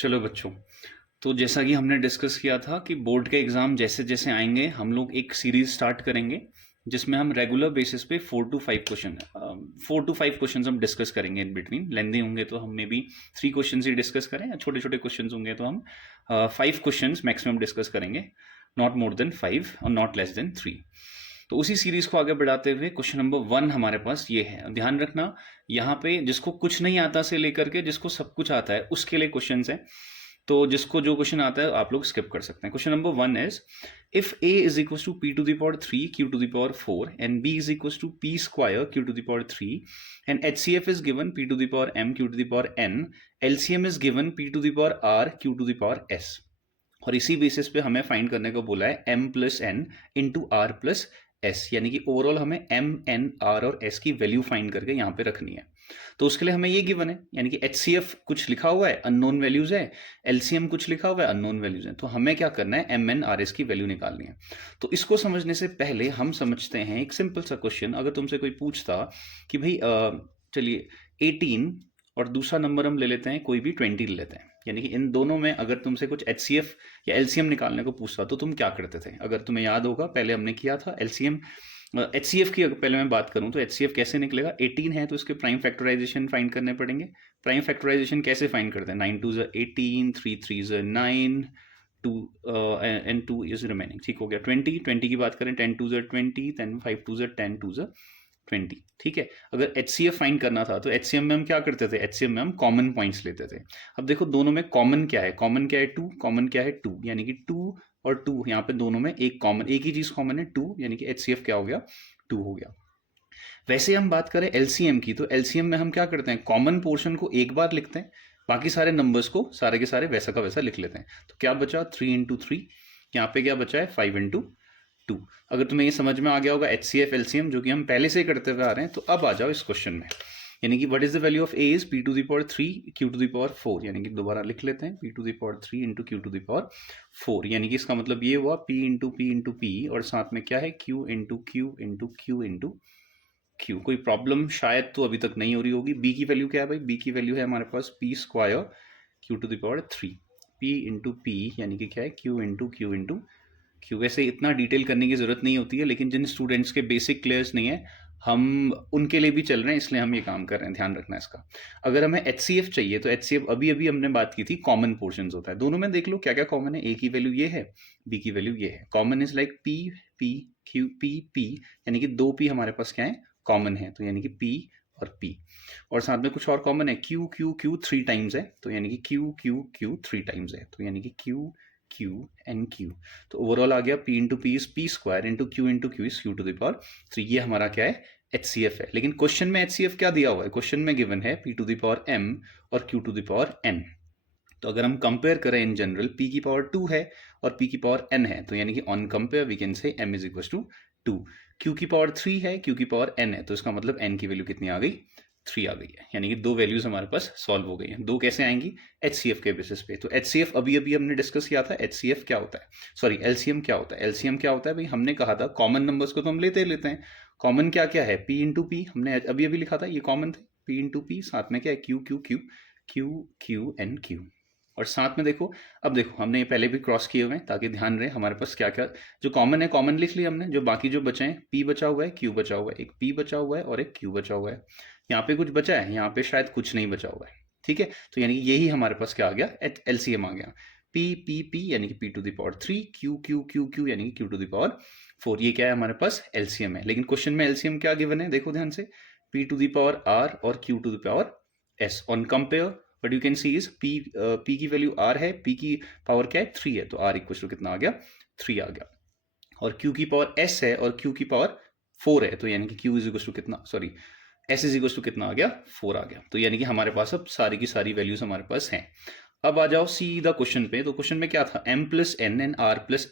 चलो बच्चों, तो जैसा कि हमने डिस्कस किया था कि बोर्ड के एग्ज़ाम जैसे जैसे आएंगे हम लोग एक सीरीज स्टार्ट करेंगे जिसमें हम रेगुलर बेसिस पे 4 to 5 क्वेश्चन हम डिस्कस करेंगे। इन बिटवीन लेंदी होंगे तो हम may be 3 question he discuss करें, या छोटे छोटे क्वेश्चन होंगे तो हम 5 क्वेश्चन मैक्सिमम डिस्कस करेंगे, नॉट मोर देन 5 और नॉट लेस देन 3। तो उसी सीरीज को आगे बढ़ाते हुए क्वेश्चन नंबर 1 हमारे पास ये है। ध्यान रखना, यहाँ पे जिसको कुछ नहीं आता से लेकर के जिसको सब कुछ आता है उसके लिए क्वेश्चन है। तो जिसको जो क्वेश्चन आता है आप लोग स्किप कर सकते हैं। Question number 1 is if a is equal to p to the power 3 q to the power 4 and b is equal to p square q to the power 3 and HCF is given p to the power m q to the power n, LCM is given p to the power r q to the power s। और इसी basis पे हमें find करने को बोला है m plus n into r plus s, यानी कि ओवरऑल हमें m n r और s की वैल्यू फाइंड करके यहाँ पे रखनी है। तो उसके लिए हमें ये गिवन है, यानी कि HCF कुछ लिखा हुआ है, अननोन वैल्यूज है, LCM कुछ लिखा हुआ है, अननोन वैल्यूज है। तो हमें क्या करना है, m n r s की वैल्यू निकालनी है। तो इसको समझने से पहले हम समझते हैं एक सिंपल सा क्वेश्चन। अगर तुमसे कोई पूछता कि भाई चलिए 18 और दूसरा नंबर हम ले लेते हैं, कोई भी 20 ले लेते हैं, यानी कि इन दोनों में अगर तुमसे कुछ HCF या LCM निकालने को पूछता तो तुम क्या करते थे। अगर तुम्हें याद होगा पहले हमने किया था LCM HCF की। अगर पहले मैं बात करूं तो HCF कैसे निकलेगा, 18 है तो इसके प्राइम फैक्टराइजेशन फाइंड करने पड़ेंगे। प्राइम फैक्टराइजेशन कैसे फाइंड करते हैं, 9 2 18, 3 3 9, 2 एंड 2 इज रिमेनिंग। ठीक हो गया। 20 की बात करें, 10 2 20, 10 5 2 10 2 20। ठीक है। अगर HCF फाइंड करना था तो HCM में हम क्या करते थे, HCM में हम कॉमन पॉइंट्स लेते थे। अब देखो दोनों में कॉमन क्या है, कॉमन क्या है 2, कॉमन क्या है 2, यानी कि 2 और 2 यहाँ पे दोनों में एक कॉमन, एक ही चीज कॉमन है 2, यानी कि HCF क्या हो गया, 2 हो गया। वैसे हम बात करें LCM की, तो LCM में हम क्या करते हैं, कॉमन पोर्शन को एक बार लिखते हैं, बाकी सारे नंबर्स को सारे के सारे वैसा का वैसा लिख लेते हैं। तो क्या बचा 3 इंटू 3, यहाँ पे क्या बचा है 5 इंटू 2। अगर तुम्हें ये समझ में आ गया होगा HCF LCM जो कि हम पहले से करते हुए आ रहे हैं, तो अब आ जाओ इस क्वेश्चन में। यानी कि what is the value of a is p to the power 3 q to the power 4, यानी कि दोबारा लिख लेते हैं p to the power 3 into q to the power 4, यानी कि इसका मतलब ये हुआ p इंटू p और साथ में क्या है q into q into q into q। कोई प्रॉब्लम शायद तो अभी तक नहीं हो रही होगी। b की वैल्यू क्या है भाई, b की वैल्यू है हमारे पास p square q to the power 3, p into p यानी कि क्या है q इंटू q इंटू क्यों। वैसे इतना डिटेल करने की ज़रूरत नहीं होती है, लेकिन जिन स्टूडेंट्स के बेसिक क्लियर्स नहीं है हम उनके लिए भी चल रहे हैं, इसलिए हम ये काम कर रहे हैं, ध्यान रखना इसका। अगर हमें HCF चाहिए तो HCF अभी अभी हमने बात की थी कॉमन पोर्शंस होता है, दोनों में देख लो क्या क्या कॉमन है। A की वैल्यू ये है, B की वैल्यू ये है। Common is like P P Q P P, यानी कि 2 P हमारे पास क्या है, कॉमन है, तो यानी कि P और P। और साथ में कुछ और कॉमन है, Q Q Q 3 टाइम्स है, तो यानी कि Q Q Q 3 टाइम्स है, तो यानी कि Q Q एंड Q। तो ओवरऑल आ गया P into p is P square into Q is Q to the power 3। ये हमारा क्या है, HCF है। लेकिन क्वेश्चन में HCF क्या दिया हुआ है, क्वेश्चन में गिवन है P to the power M और Q to the power N। तो अगर हम कंपेयर करें इन जनरल, P की पावर 2 है और P की पावर N है, तो यानी कि on compare we can say M is equal to 2। Q की पावर 3 है, Q की पावर N है, तो इसका मतलब N की वैल्यू कितनी आ गई, 3 आ गई है। यानी कि दो वैल्यूज हमारे पास सॉल्व हो गई हैं। दो कैसे आएंगी, HCF के बेसिस पे। तो HCF अभी अभी हमने डिस्कस किया था, HCF क्या होता है, सॉरी LCM क्या होता है। LCM क्या होता है भाई, हमने कहा था कॉमन नंबर्स को तो हम लेते लेते हैं। कॉमन क्या क्या है, P इंटू पी, हमने अभी अभी लिखा था, ये कॉमन थे, P इंटू पी, साथ में क्या है Q Q Q Q Q and Q। और साथ में देखो, अब देखो हमने ये पहले भी क्रॉस किए हुए हैं ताकि ध्यान रहे हमारे पास क्या क्या जो कॉमन है, कॉमन लिख लिया हमने। जो बाकी जो बचे हैं, P बचा हुआ है, Q बचा हुआ है, एक P बचा हुआ है और एक Q बचा हुआ है। यहाँ पे कुछ बचा है, यहाँ पे शायद कुछ नहीं बचा हुआ है। ठीक है, तो यानी यही हमारे पास क्या आ गया, LCM आ गया। P P P यानी कि P to the power 3, Q Q Q Q यानी कि Q टू द पावर 4। ये क्या है हमारे पास, LCM है। लेकिन क्वेश्चन में LCM क्या गिवन है, देखो ध्यान से, P to the power R और Q to the power S। On compare but you can see is P की वैल्यू R है, P की पावर क्या है 3 है, तो R इक्वल टू कितना आ गया, 3 आ गया। और Q की पावर S है और Q की पावर 4 है, तो यानी कि Q इज इक्वल टू कितना, sorry S is equal to कितना आ गया, 4 आ गया। तो यानी कि हमारे पास अब सारी की सारी वैल्यूज हमारे पास हैं। अब आ जाओ सीधा क्वेश्चन पे। तो क्वेश्चन में क्या था, M plus N and R plus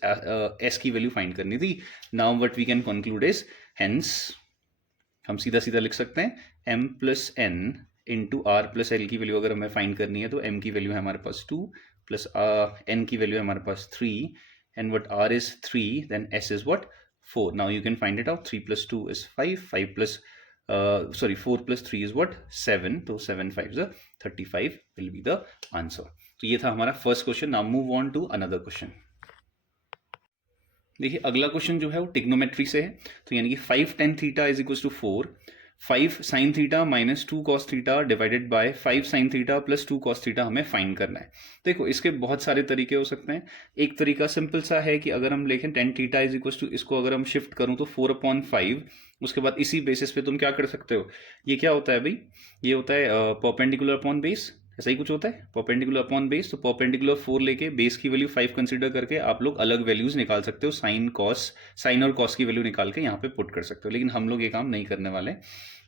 S की वैल्यू फाइंड करनी थी। Now what we can conclude is, hence हम सीधा सीधा लिख सकते हैं M plus N into R plus L की वैल्यू अगर हमें फाइंड करनी है तो M की वैल्यू है हमारे पास 2 प्लस N की वैल्यू है हमारे पास 3 and what R is 3 then S is what 4। Now you can find it out, 3 plus 2 is 5, 5 plus sorry 4 plus 3 is what 7, तो 7 5 35 will be the answer। तो ये था हमारा first question. Now move on to another question. देखिए अगला question जो है वो टिग्नोमेट्री से है, तो यानी कि 5 tan theta is equal to 4, 5 sin theta minus 2 cos theta divided by 5 sin theta plus 2 cos theta हमें फाइंड करना है। देखो इसके बहुत सारे तरीके हो सकते हैं। एक तरीका सिंपल सा है कि अगर हम लिखें tan theta is equal to, इसको अगर हम शिफ्ट करूं तो 4/5, उसके बाद इसी बेसिस पे तुम क्या कर सकते हो, ये क्या होता है भाई, ये होता है परपेंडिकुलर अपॉन बेस, ऐसा ही कुछ होता है परपेंडिकुलर अपॉन बेस। तो परपेंडिकुलर 4 लेके बेस की वैल्यू 5 कंसीडर करके आप लोग अलग वैल्यूज निकाल सकते हो, साइन और कॉस की वैल्यू निकाल के यहाँ पे पुट कर सकते हो, लेकिन हम लोग ये काम नहीं करने वाले।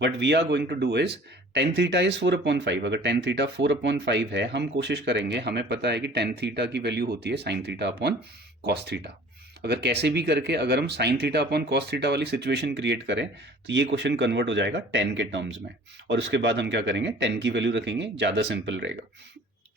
What we are going to do is tan theta is 4/5। अगर tan थीटा 4/5 है, हम कोशिश करेंगे, हमें पता है कि tan थीटा की वैल्यू होती है sin theta upon cos theta. अगर कैसे भी करके अगर हम sign theta upon cos theta वाली सिचुएशन क्रिएट करें तो ये क्वेश्चन कन्वर्ट हो जाएगा tan के टर्म्स में, और उसके बाद हम क्या करेंगे, tan की वैल्यू रखेंगे, ज़्यादा सिंपल रहेगा,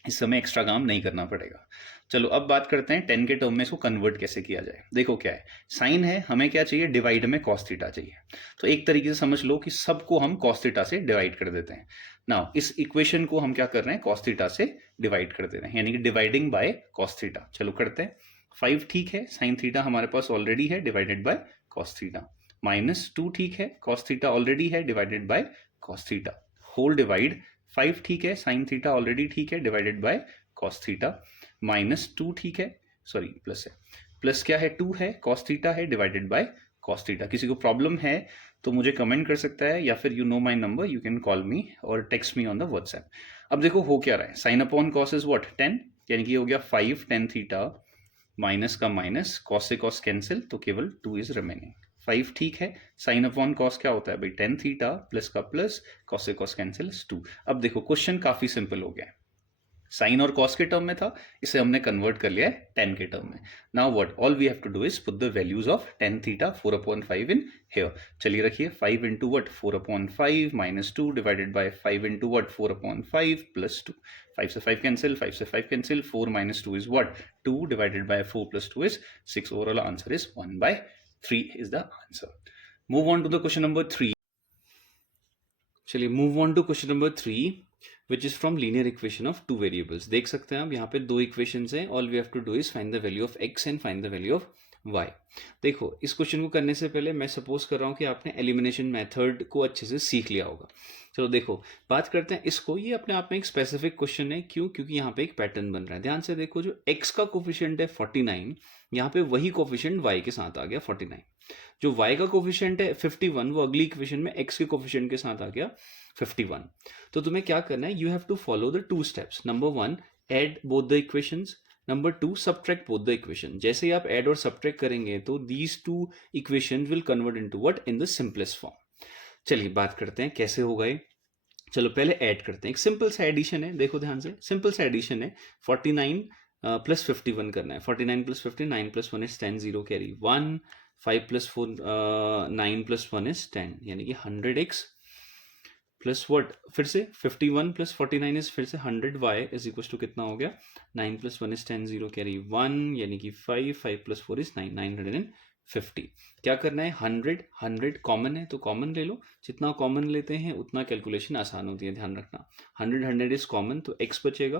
इस समय एक्स्ट्रा काम नहीं करना पड़ेगा। चलो अब बात करते हैं tan के टर्म में इसको कन्वर्ट कैसे किया जाए। देखो क्या है, साइन है, हमें क्या चाहिए, डिवाइड में कॉस थीटा चाहिए। तो एक तरीके से समझ लो कि सबको हम कॉस थीटा से डिवाइड कर देते हैं। नाउ इस इक्वेशन को हम क्या कर रहे हैं, कॉस थीटा से डिवाइड कर दे रहे हैं, यानी कि डिवाइडिंग बाय कॉस थीटा। चलो करते हैं। 5 ठीक है, साइन थीटा हमारे पास ऑलरेडी है, divided by cos theta. Minus 2 ठीक है, कॉस थीटा ऑलरेडी है, divided by cos theta. Whole divide 5 ठीक है, साइन थीटा ऑलरेडी ठीक है, divided by cos theta. Minus 2 ठीक है, सॉरी प्लस है, प्लस क्या है 2 है, कॉस थीटा है, डिवाइडेड बाय कॉस थीटा। किसी को प्रॉब्लम है तो मुझे कमेंट कर सकता है, या फिर you know my number, you can call me और text me on the WhatsApp. अब देखो हो क्या रहा है, sine upon cos is what 10, यानी कि ये हो गया 5 tan थीटा, माइनस का माइनस, कॉस से कॉस कैंसिल, तो केवल 2 इज रिमेनिंग। 5 ठीक है, साइन अपॉन कॉस क्या होता है भाई, tan थीटा, प्लस का प्लस, कॉस से कॉस कैंसिल 2। अब देखो क्वेश्चन काफी सिंपल हो गया है, साइन और कॉस के टर्म में था, इसे हमने कन्वर्ट कर लिया है tan के टर्म में। Now what all we have to do is put the values of tan theta 4/5 in here. चलिए रखिए, 5 into what 4/5 minus 2 divided by 5 into what 4/5 plus 2। 5 से 5 कैंसिल, 5 से 5 cancel, 4 minus 2 is what 2 divided by 4 plus 2 is 6। Overall answer is 1/3 is the answer. Move on to the question number 3। चलिए move on to question number 3 which is from linear equation of 2 variables. देख सकते हैं आप यहाँ पे 2 equations हैं, all we have to do is find the value of x and find the value of y। देखो इस क्वेश्चन को करने से पहले मैं सपोज कर रहा हूँ कि आपने एलिमिनेशन मेथड को अच्छे से सीख लिया होगा। चलो देखो बात करते हैं इसको, ये अपने आप में एक स्पेसिफिक क्वेश्चन है, क्यों, क्योंकि यहाँ पे एक पैटर्न बन रहा है। ध्यान से देखो, जो x का कोफिशिएंट है 49, यहाँ पे वही कोफिशिएंट y के साथ आ गया 49। जो y का कोफिशिएंट है 51, वो अगली इक्वेशन में x के कोफिशिएंट के साथ आ गया 51। तो तुम्हें क्या करना है, you have to follow the 2 steps. Number 1, add both the equations. Number 2, subtract both the equation. जैसे ही आप ऐड और सब्ट्रैक्ट करेंगे तो these 2 equation will convert into what, in the simplest form. चलिए बात करते हैं कैसे होगा ये। चलो पहले ऐड करते हैं, एक सिंपल सा एडिशन है, देखो ध्यान से, सिंपल सा एडिशन है। 49 प्लस 51 करना है, 49 plus 50, 9 plus 1 is 10, 0 carry 1, 5 plus 4 9 plus 1 is 10, यानी कि 100x प्लस व्हाट, फिर से 51 प्लस 49 इज फिर से 100y इज इक्वल टू कितना हो गया, 9 प्लस 1 इज 10, 0 कैरी 1, यानी कि 5, 5 प्लस 4 इज 9, 950। क्या करना है, 100 कॉमन है तो कॉमन ले लो, जितना कॉमन लेते हैं उतना कैलकुलेशन आसान होती है, ध्यान रखना। 100 इज कॉमन तो x बचेगा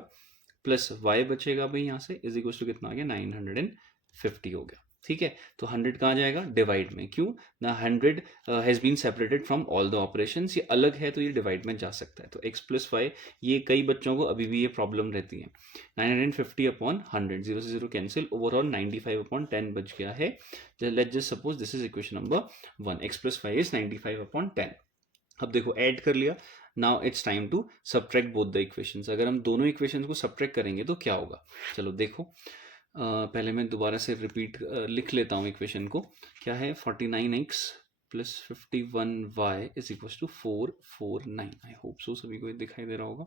प्लस y बचेगा भाई यहाँ से, इज इक्वल टू कितना आ गया, 950 हो गया। ठीक है, तो 100 कहाँ जाएगा, डिवाइड में, क्यों ना, 100 has been separated from all the operations, ये अलग है तो ये डिवाइड में जा सकता है। तो x प्लस वाई, ये कई बच्चों को अभी भी ये प्रॉब्लम रहती है। 950 अपॉन 100, 0 से 0 कैंसिल, ओवरऑल 95 अपॉन 10 बच गया है। Let's just suppose this is equation number 1, x प्लस वाई इज 95 अपॉन 10। अब देखो ऐड कर लिया, now it's time to subtract both the equations. अगर हम दोनों इक्वेशंस को सब्ट्रैक्ट करेंगे तो क्या होगा, चलो देखो। पहले मैं दोबारा से रिपीट लिख लेता हूँ इक्वेशन को। क्या है, 49x plus 51y is equal to 449। I hope so सभी को दिखाई दे रहा होगा।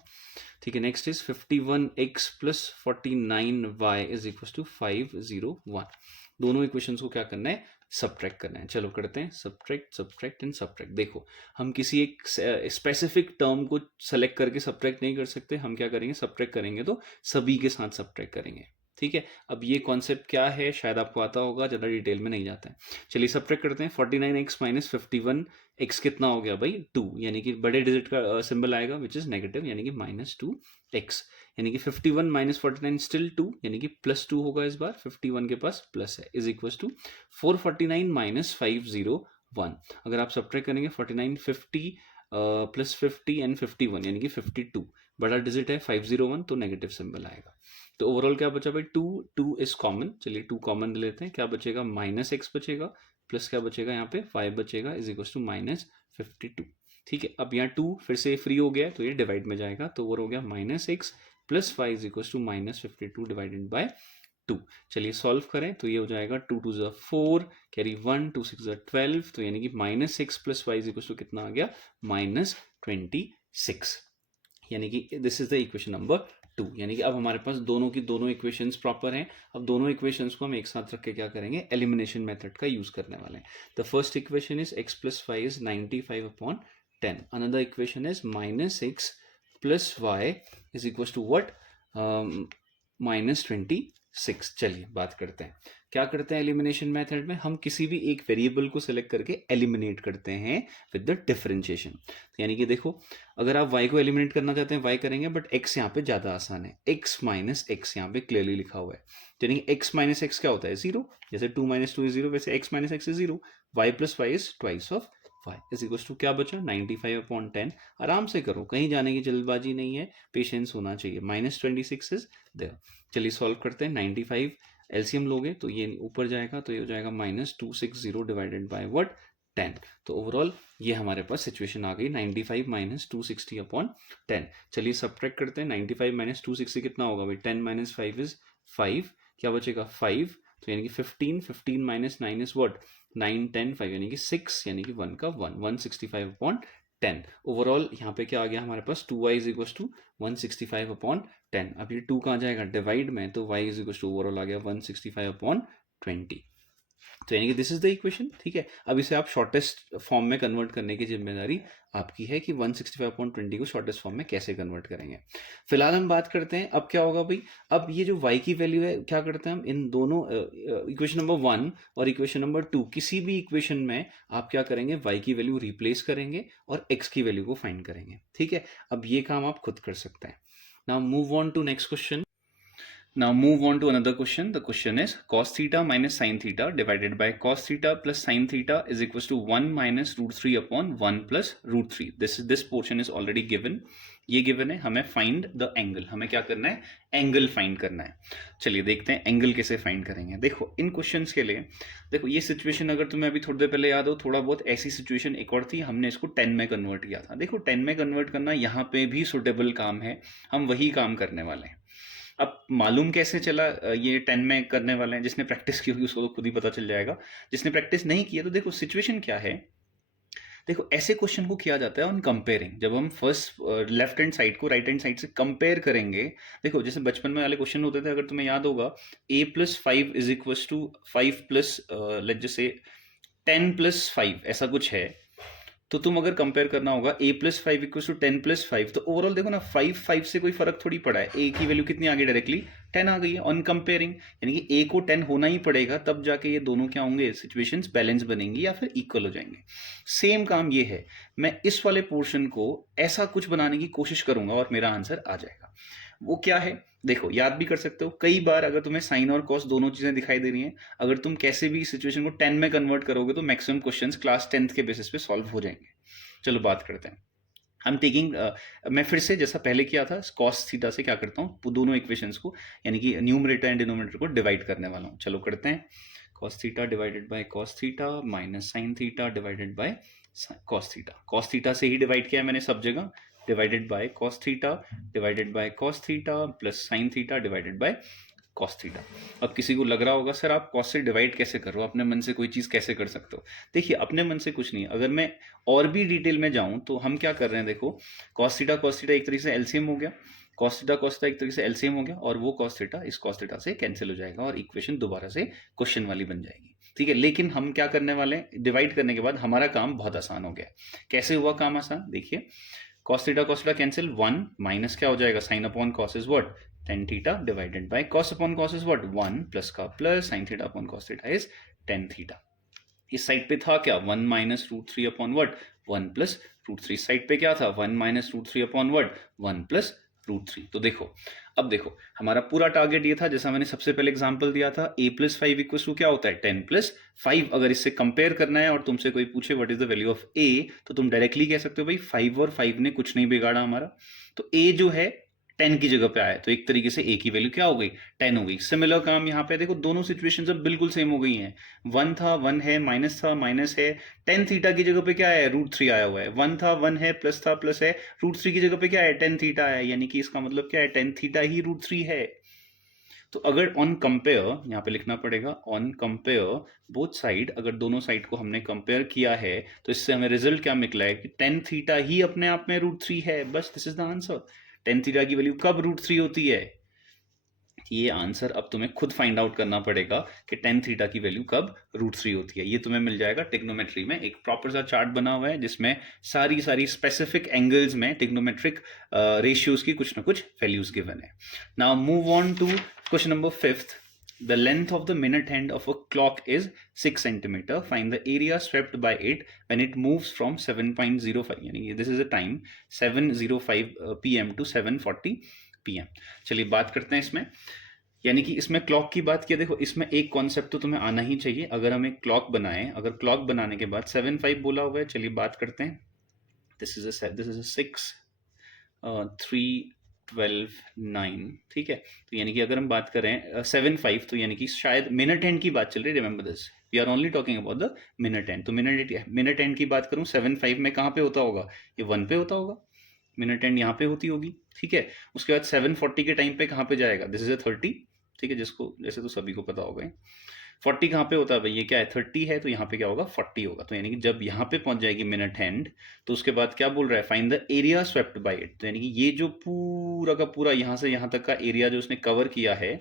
ठीक है, next is 51x plus 49y is equal to 501। दोनों इक्वेशंस को क्या करना है, सब्ट्रैक्ट करना है। चलो करते हैं, सब्ट्रैक्ट सब्ट्रैक्ट एंड सब्ट्रैक्ट। देखो हम किसी एक स्पेसिफिक टर्म को सेलेक्ट करके सब्ट्रैक्ट नहीं कर सकते, हम क्या करेंगे, सब्ट्रैक्ट करेंगे तो सभी के साथ सब्ट्रैक्ट करेंगे। ठीक है, अब ये कॉन्सेप्ट क्या है शायद आपको आता होगा, ज़्यादा डिटेल में नहीं जाता है। चलिए सब्ट्रैक्ट करते हैं। 49x माइनस 51 x कितना हो गया भाई 2, यानी कि बड़े डिजिट का सिंबल आएगा विच इज नेगेटिव, यानी कि -2x, यानी कि 51 - 49 स्टिल 2, यानी कि +2 होगा इस बार, 51 के पास प्लस है, इज इक्वल टू 449 - 501। अगर आप सब्ट्रैक्ट करेंगे 49 50 प्लस 50 एंड 51 यानी कि 52, बड़ा डिजिट है 501 तो नेगेटिव सिंबल आएगा। तो ओवरऑल क्या बचा भाई 2 इज कॉमन, चलिए 2 कॉमन ले लेते हैं, क्या बचेगा -x बचेगा, प्लस क्या बचेगा यहाँ पे 5 बचेगा, इज इक्वल टू -52। ठीक है, अब यहाँ 2 फिर से फ्री हो गया तो ये डिवाइड में जाएगा, तो ओवर हो गया -x plus 5 is equal to -52 divided by 2। चलिए सॉल्व करें तो ये हो जाएगा 2 2 ज़ा 4, कैरी 1, 2 6 ज़ा 12, तो यानी कि -6 प्लस 5 इज इक्वल टू कितना आ गया -26, यानी कि this is the equation number 2। यानी कि अब हमारे पास दोनों की दोनों इक्वेशंस प्रॉपर हैं। अब दोनों इक्वेशंस को हम एक साथ रख के क्या करेंगे, एलिमिनेशन मेथड का यूज करने वाले हैं। The first equation is x plus 5 is 95/10, another equation is -6 plus y is equal to what, -26। चलिए बात करते हैं, क्या करते हैं एलिमिनेशन मेथड में, हम किसी भी एक वेरिएबल को सिलेक्ट करके एलिमिनेट करते हैं विद द डिफरेंशिएशन। यानी कि देखो, अगर आप y को एलिमिनेट करना चाहते हैं y करेंगे, बट x यहाँ पे ज़्यादा आसान है, x माइनस एक्स यहाँ पे क्लियरली लिखा हुआ है, तो यानी कि x माइनस एक्स क्या होता है 0, जैसे 2 - 2 इज 0, वैसे x minus x is 0, y plus y is twice of y is equal to क्या बचा 95/10। आराम से करो, कहीं जाने की जल्दबाजी नहीं है, पेशेंस होना चाहिए, -26 इज देयर। चलिए सॉल्व करते हैं, 95 एलसीएम लोगे तो ये ऊपर जाएगा, तो ये हो जाएगा -260 डिवाइडेड बाय व्हाट 10। तो ओवरऑल ये हमारे पास सिचुएशन आ गई 95 - 260/10। चलिए सब्ट्रैक्ट करते हैं, 95 - 260 कितना होगा भाई, 10 - 5 इज 5, क्या बचेगा 5, तो यानी कि 15 - 9 इज व्हाट 9 10 5, यानी कि 6, यानी कि 1 का 1, 165/10। ओवरऑल यहाँ पे क्या आ गया हमारे पास 2y इज इक्वल टू 165/10। अब ये 2 कहाँ जाएगा डिवाइड में, तो y is equal to overall आ गया 165/20। तो यानी कि दिस इज द इक्वेशन। ठीक है, अब इसे आप शॉर्टेस्ट फॉर्म में कन्वर्ट करने की जिम्मेदारी आपकी है कि 165/20 को शॉर्टेस्ट फॉर्म में कैसे कन्वर्ट करेंगे। फिलहाल हम बात करते हैं अब क्या होगा भाई, अब ये जो y की वैल्यू है क्या करते हैं हम, इन दोनों इक्वेशन नंबर 1 और इक्वेशन नंबर 2 किसी भी इक्वेशन में आप क्या करेंगे, y की वैल्यू रिप्लेस करेंगे और x की वैल्यू को फाइंड करेंगे। ठीक है, अब ये काम आप खुद कर सकते हैं। Now move on to next question. Now move on to another question. The question is cos theta minus sin theta divided by cos theta plus sin theta is equals to 1 minus √3/1 plus √3. This portion is already given. ये given है, हमें find the angle, हमें क्या करना है, angle find करना है। चलिए देखते हैं एंगल कैसे फाइंड करेंगे। देखो इन क्वेश्चंस के लिए, देखो ये सिचुएशन अगर तुम्हें अभी थोड़ी देर पहले याद हो, थोड़ा बहुत ऐसी सिचुएशन एक और थी, हमने इसको 10 में कन्वर्ट किया था। देखो 10 में कन्वर्ट करना यहाँ पे भी सुटेबल काम है, हम वही काम करने वाले हैं। अब मालूम कैसे चला ये 10 में करने वाले हैं, जिसने प्रैक्टिस की होगी उसको तो खुद ही पता चल जाएगा, जिसने प्रैक्टिस नहीं किया तो देखो सिचुएशन क्या है। देखो ऐसे क्वेश्चन को किया जाता है ऑन कंपेयरिंग, जब हम फर्स्ट लेफ्ट हैंड साइड को राइट हैंड साइड से कंपेयर करेंगे। देखो जैसे बचपन में वाले क्वेश्चन होते थे, अगर तुम्हें याद होगा a+5 is equal to 5 plus let's just say 10+5 ऐसा कुछ है, तो तुम अगर कंपेयर करना होगा a+5 इक्वल टू 10+5, तो ओवरऑल देखो ना 5 से कोई फर्क थोड़ी पड़ा है, a की वैल्यू कितनी आ गई, डायरेक्टली 10 आ गई है ऑन कंपेयरिंग, यानी कि a को 10 होना ही पड़ेगा तब जाके ये दोनों क्या होंगे, सिचुएशंस बैलेंस बनेंगी या फिर इक्वल हो जाएंगे। सेम काम ये है, मैं इस वाले पोर्शन को ऐसा कुछ बनाने की कोशिश करूंगा और मेरा आंसर आ जाएगा। वो क्या है देखो, याद भी कर सकते हो, कई बार अगर तुम्हें साइन और कॉस दोनों चीजें दिखाई दे रही हैं, अगर तुम कैसे भी सिचुएशन को 10 में कन्वर्ट करोगे तो मैक्सिमम क्वेश्चंस क्लास 10th के बेसिस पे सॉल्व हो जाएंगे। चलो बात करते हैं, हम टेकिंग मैं फिर से जैसा पहले किया था कॉस थीटा से क्या करता हूँ, दोनों इक्वेशंस को यानी कि न्यूमरेटर एंड डिनोमिनेटर को डिवाइड करने वाला हूँ। चलो करते हैं, cos theta divided by cos theta minus sine theta divided by cos theta. Cos theta से ही डिवाइड किया है मैंने सब जगह, divided by cos theta divided by cos theta plus sine theta divided by cos theta. अब किसी को लग रहा होगा सर आप कॉस से डिवाइड कैसे कर रहे हो, अपने मन से कोई चीज़ कैसे कर सकते हो। देखिए अपने मन से कुछ नहीं, अगर मैं और भी डिटेल में जाऊं तो हम क्या कर रहे हैं, देखो कॉस थीटा एक तरीके से एलसीएम हो गया, कॉस थीटा एक तरीके से एलसीएम हो गया, और वो कॉस थीटा इस कॉस थीटा से कैंसिल हो जाएगा और इक्वेशन दोबारा से क्वेश्चन वाली बन जाएगी। ठीक है, लेकिन हम क्या करने वाले हैं, डिवाइड करने के बाद हमारा काम बहुत आसान हो गया। कैसे हुआ काम आसान, देखिए cos थीटा कैंसिल, 1 माइनस क्या हो जाएगा, sine upon cos is what tan theta divided by cos upon cos is what 1 plus का plus sine theta upon cos theta is tan theta. इस साइड पे था क्या 1 minus root three upon what 1 plus root three. Side पे क्या था 1 minus root three upon what 1 plus root three. तो देखो अब देखो हमारा पूरा टारगेट ये था, जैसा मैंने सबसे पहले एग्जांपल दिया था, a plus five equal to क्या होता है 10 प्लस फाइव। अगर इससे कंपेयर करना है और तुमसे कोई पूछे what is the value of a, तो तुम डायरेक्टली कह सकते हो भाई 5 और 5 ने कुछ नहीं बिगाड़ा हमारा, तो a जो है 10 की जगह पे आया, तो एक तरीके से a की वैल्यू क्या हो गई 10 हो गई। सिमिलर काम यहाँ पे देखो, दोनों सिचुएशंस अब बिल्कुल सेम हो गई हैं। 1 था 1 है, माइनस था माइनस है, टेन थीटा की जगह पे क्या है रूट थ्री आया हुआ है। 1 था 1 है, प्लस था प्लस है, रूट थ्री की जगह पे क्या है टेन थीटा है, यानी कि इसका मतलब क्या है टेन थीटा ही रूट थ्री है। तो अगर ऑन कंपेयर, यहाँ पे लिखना पड़ेगा ऑन कंपेयर बोथ साइड, अगर दोनों साइड को हमने कंपेयर किया है तो इससे हमें रिजल्ट क्या निकला है कि टेन थीटा ही अपने आप में रूट थ्री है। बस this is the answer. Tan theta की वैल्यू कब रूट थ्री होती है, ये आंसर अब तुम्हें खुद फाइंड आउट करना पड़ेगा कि टेन थीटा की वैल्यू कब रूट थ्री होती है। ये तुम्हें मिल जाएगा टिग्नोमेट्री में, एक प्रॉपर सा चार्ट बना हुआ है जिसमें सारी सारी स्पेसिफिक एंगल्स में टिग्नोमेट्रिक रेशियोज की कुछ ना कुछ वैल्यूज गिवन है। Now move on to question number fifth. The length of the minute hand of a clock is 6 centimeter. Find the area swept by it when it moves from 7.05. यानी this is a time 7:05 p.m. to 7:40 p.m. चलिए बात करते हैं इसमें, यानी कि इसमें clock की बात किया। देखो इसमें एक कॉन्सेप्ट तो तुम्हें आना ही चाहिए। अगर हम एक क्लॉक बनाएं, अगर क्लॉक बनाने के बाद 7:5 बोला हुआ है, चलिए बात करते हैं। दिस इज अ 6 3 12 9, ठीक है। तो यानी कि अगर हम बात करें 7:5, तो यानी कि शायद मिनट एंड की बात चल रही है। Remember this, we are only talking about the minute hand. तो मिनट एंड की बात करूं 7:5 में कहाँ पे होता होगा, ये 1 पे होता होगा, मिनट एंड यहाँ पे होती होगी, ठीक है। उसके बाद 7:40 के टाइम पे कहाँ पे जाएगा, दिस इज अ 30, ठीक है, जिसको जैसे तो सभी को पता होगा। 40 कहाँ पे होता है भाई, ये क्या है 30 है, तो यहाँ पे क्या होगा 40 होगा। तो यानी कि जब यहाँ पे पहुंच जाएगी मिनट हैंड, तो उसके बाद क्या बोल रहा है find the area swept by it. तो यानी कि ये जो पूरा का पूरा यहाँ से यहाँ तक का एरिया जो उसने कवर किया है,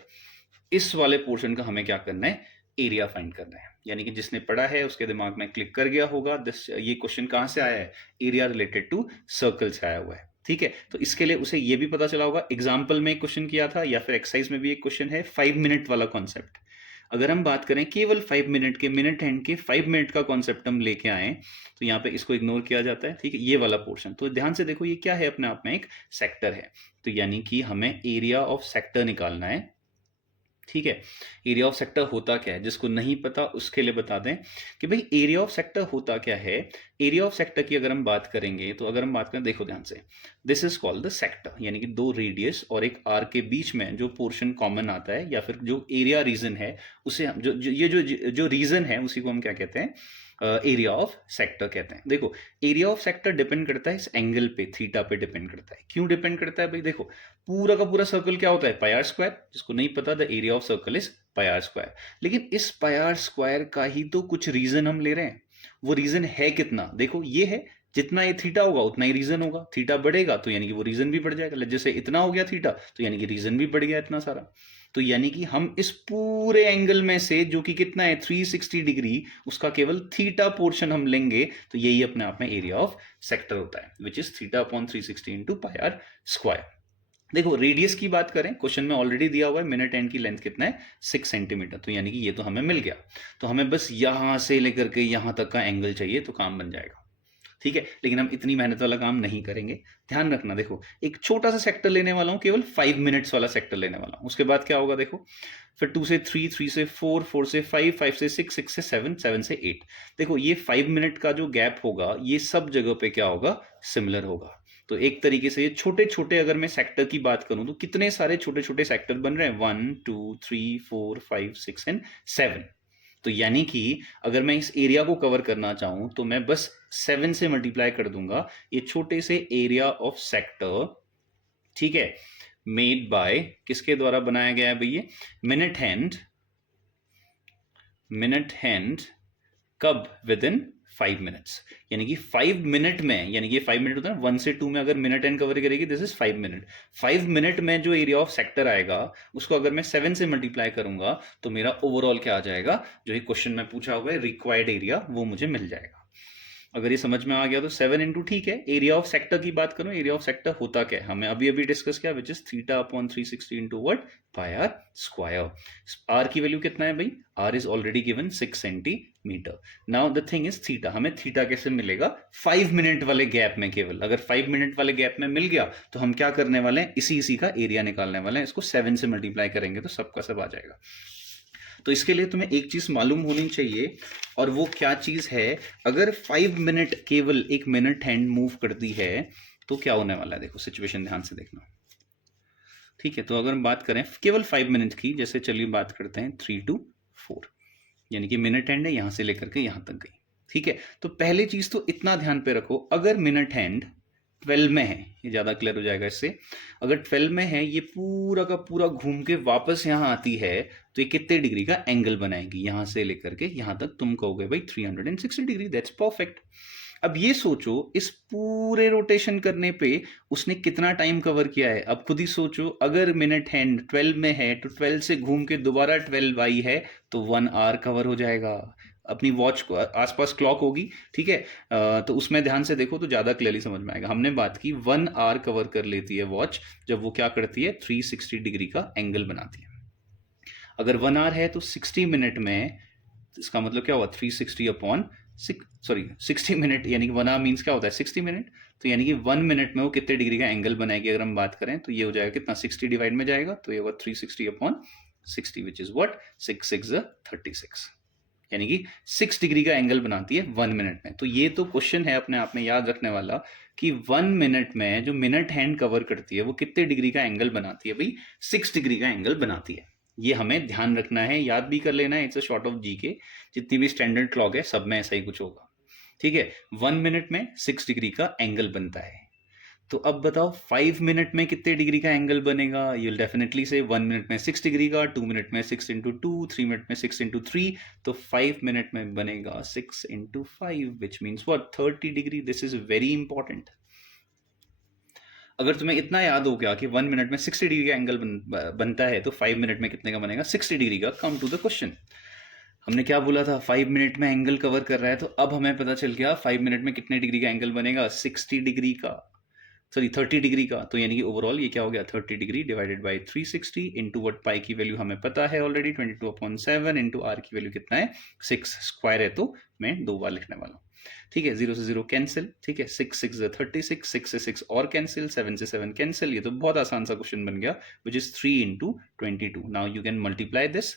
इस वाले पोर्शन का हमें क्या करना है एरिया फाइंड करना है। यानी कि जिसने पढ़ा है उसके दिमाग में क्लिक कर गया होगा दिस, ये क्वेश्चन कहाँ से आया है, एरिया रिलेटेड टू सर्कल से आया हुआ है, ठीक है। तो इसके लिए उसे ये भी पता चला होगा, एग्जाम्पल में एक क्वेश्चन किया था या फिर एक्सरसाइज में भी एक क्वेश्चन है 5 मिनट वाला कॉन्सेप्ट। अगर हम बात करें केवल 5 मिनट के, मिनट हैंड के 5 मिनट का कॉन्सेप्ट हम लेके आए, तो यहाँ पे इसको इग्नोर किया जाता है, ठीक है, ये वाला पोर्शन। तो ध्यान से देखो ये क्या है, अपने आप में एक सेक्टर है। तो यानी कि हमें एरिया ऑफ सेक्टर निकालना है, ठीक है। एरिया ऑफ सेक्टर होता क्या है, जिसको नहीं पता उसके लिए बता दें कि भाई एरिया ऑफ सेक्टर होता क्या है। एरिया ऑफ सेक्टर की अगर हम बात करेंगे, तो अगर हम बात करें, देखो ध्यान से, this is called the sector, यानी कि दो रेडियस और एक आर के बीच में जो पोर्शन कॉमन आता है, या फिर जो एरिया रीजन है उसे हम जो रीजन है उसी को हम क्या कहते हैं, एरिया ऑफ सेक्टर कहते हैं। देखो एरिया ऑफ सेक्टर डिपेंड करता है इस एंगल पे, थीटा पे डिपेंड करता है। क्यों डिपेंड करता है भाई, देखो पूरा का पूरा सर्कल क्या होता है पाई आर स्क्वायर, जिसको नहीं पता the area of circle is pi r square. लेकिन इस पाई आर स्क्वायर का ही तो कुछ रीजन हम ले रहे हैं, वो रीजन है कितना, देखो ये है, जितना ये थीटा होगा उतना ही रीजन होगा, थीटा बढ़ेगा तो यानी कि वो रीजन भी बढ़ जाएगा। जैसे इतना हो गया थीटा, तो यानी कि रीजन भी बढ़ गया इतना सारा। तो यानी कि हम इस पूरे एंगल में से, जो कि कितना है 360 डिग्री, उसका केवल थीटा पोर्शन हम लेंगे, तो यही अपने आप में एरिया ऑफ सेक्टर होता है, which is theta upon 360 into pi r square. देखो रेडियस की बात करें, क्वेश्चन में ऑलरेडी दिया हुआ है मिनट एंड की लेंथ कितना है 6 सेंटीमीटर, तो यानी कि ये तो हमें मिल गया। तो हमें बस यहां से लेकर के यहां तक का एंगल चाहिए तो काम बन जाएगा, ठीक है। लेकिन हम इतनी मेहनत वाला काम नहीं करेंगे। ध्यान रखना, देखो एक छोटा सा सेक्टर लेने वाला हूं, केवल 5 मिनट्स वाला सेक्टर लेने वाला हूं। उसके बाद क्या होगा देखो, फिर 2 से 3, 3 से 4, 4 से 5, 5 से 6, 6 से 7, 7 से 8। देखो ये 5 मिनट का जो गैप होगा, ये सब जगह पे क्या होगा सिमिलर होगा। तो एक तरीके से ये छोटे छोटे, अगर मैं सेक्टर की बात करूं तो कितने सारे छोटे छोटे सेक्टर बन रहे हैं, 1 2 3 4 5 6 एंड 7। तो यानी कि अगर मैं इस एरिया को कवर करना चाहूं तो मैं बस 7 से मल्टीप्लाई कर दूंगा ये छोटे से एरिया ऑफ सेक्टर, ठीक है, मेड बाय, किसके द्वारा बनाया गया है भैया, मिनट हैंड। मिनट हैंड कब, विद इन 5 मिनट्स। यानी कि 5 मिनट में, यानी कि 5 मिनट होता है 1 से 2 में अगर मिनट एंड कवर करेगी, दिस इज 5 मिनट। 5 मिनट में जो एरिया ऑफ सेक्टर आएगा, उसको अगर मैं 7 से मल्टीप्लाई करूंगा, तो मेरा ओवरऑल क्या आ जाएगा, जो ये क्वेश्चन में पूछा हुआ है रिक्वायर्ड एरिया, वो मुझे मिल जाएगा। अगर ये समझ में आ गया तो 7 इंटू, ठीक है। एरिया ऑफ सेक्टर की बात करूं, एरिया ऑफ सेक्टर होता क्या है, हमें अभी अभी डिस्कस किया, which is theta upon 360 into what, pi r square. R की वैल्यू कितना है भाई, r is already given 6 centimetre. Now the thing is theta, हमें थीटा कैसे मिलेगा, 5 मिनट वाले गैप में केवल, अगर 5 मिनट वाले गैप में मिल गया तो हम क्या करने वाले हैं, इसी का एरिया निकालने वाले हैं, इसको 7 से मल्टीप्लाई करेंगे तो सबका सब आ जाएगा। तो इसके लिए तुम्हें एक चीज मालूम होनी चाहिए, और वो क्या चीज है, अगर 5 मिनट केवल एक मिनट हैंड मूव करती है तो क्या होने वाला है, देखो सिचुएशन ध्यान से देखना, ठीक है। तो अगर हम बात करें केवल 5 मिनट की, जैसे चलिए बात करते हैं 3 to 4, यानी कि मिनट हैंड है यहां से लेकर के यहां तक गई, ठीक है। तो पहली चीज तो इतना ध्यान पे रखो, अगर मिनट हैंड 12 में है, ये ज्यादा क्लियर हो जाएगा इससे, अगर 12 में है, ये पूरा का पूरा घूम के वापस यहां आती है, तो ये कितने डिग्री का एंगल बनाएगी, यहां से लेकर के यहां तक, तुम कहोगे भाई 360 डिग्री, दैट्स परफेक्ट। अब ये सोचो, इस पूरे रोटेशन करने पे उसने कितना टाइम कवर किया है, अब खुद ही सोचो, अगर मिनट हैंड 12 में है तो 12 से घूम के दोबारा 12 आई है तो 1 आवर कवर हो जाएगा। अपनी वॉच को आसपास क्लॉक होगी, ठीक है, तो उसमें ध्यान से देखो तो ज्यादा क्लियरली समझ में आएगा। हमने बात की 1 आवर कवर कर लेती है वॉच, जब वो क्या करती है, 360 डिग्री का एंगल बनाती है। अगर 1 आवर है तो 60 मिनट में, इसका मतलब क्या हुआ, 360 अपॉन 60 मिनट, यानी कि 1 आवर मीन्स क्या होता है, 60 मिनट, तो यानी कि 1 मिनट में वो कितने डिग्री का एंगल बनाएगी, अगर हम बात करें तो ये हो जाएगा कितना, 60 डिवाइड में जाएगा तो ये होगा 360 अपॉन 60, विच इज व्हाट, 6 6 36, यानी कि 6 डिग्री का एंगल बनाती है 1 मिनट में। तो ये तो क्वेश्चन है अपने आप में याद रखने वाला कि 1 मिनट में जो मिनट हैंड कवर करती है वो कितने डिग्री का एंगल बनाती है, भाई 6 डिग्री का एंगल बनाती है। ये हमें ध्यान रखना है, याद भी कर लेना है, इट्स अ शॉर्ट ऑफ जी के, जितनी भी स्टैंडर्ड क्लॉक है सब में ऐसा ही कुछ होगा, ठीक है। 1 मिनट में 6 डिग्री का एंगल बनता है। तो अब बताओ 5 मिनट में कितने डिग्री का एंगल बनेगा, यू विल डेफिनेटली से 1 मिनट में 6 डिग्री का, 2 मिनट में 6 इंटू 2, 3 मिनट में 6 इंटू 3, तो 5 मिनट में बनेगा 6 into 5, which means what, 30 degree. This is very important. अगर तुम्हें इतना याद हो गया कि 1 मिनट में 60 डिग्री का एंगल बनता है तो 5 मिनट में कितने का बनेगा, 60 डिग्री का। कम टू द क्वेश्चन, हमने क्या बोला था, 5 मिनट में एंगल कवर कर रहा है, तो अब हमें पता चल गया 5 मिनट में कितने डिग्री का एंगल बनेगा, 60 डिग्री का, सॉरी 30 डिग्री का। तो यानी कि ओवरऑल ये क्या हो गया, 30 degree divided by 360 into what, pi की वैल्यू हमें पता है ऑलरेडी 22/7, इंटू आर की वैल्यू कितना है 6, स्क्वायर है तो मैं 2 बार लिखने वाला हूँ, ठीक है। 0 से 0 कैंसिल, ठीक है, 6 6 36, 6 से 6 और कैंसिल, 7 से 7 कैंसिल। ये तो बहुत आसान सा क्वेश्चन बन गया, which is 3 into 22। Now you can multiply this.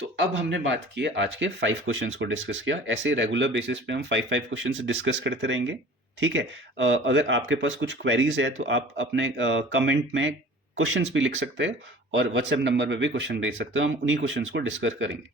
तो अब हमने बात की है आज के 5 क्वेश्चंस को डिस्कस किया, ऐसे रेगुलर बेसिस पे हम 5 क्वेश्चंस डिस्कस करते रहेंगे, ठीक है। अगर आपके पास कुछ क्वेरीज है तो आप अपने कमेंट में क्वेश्चंस भी लिख सकते हैं, और व्हाट्सएप नंबर पे भी क्वेश्चन भेज सकते हो, हम उन्हीं क्वेश्चंस को डिस्कस करेंगे।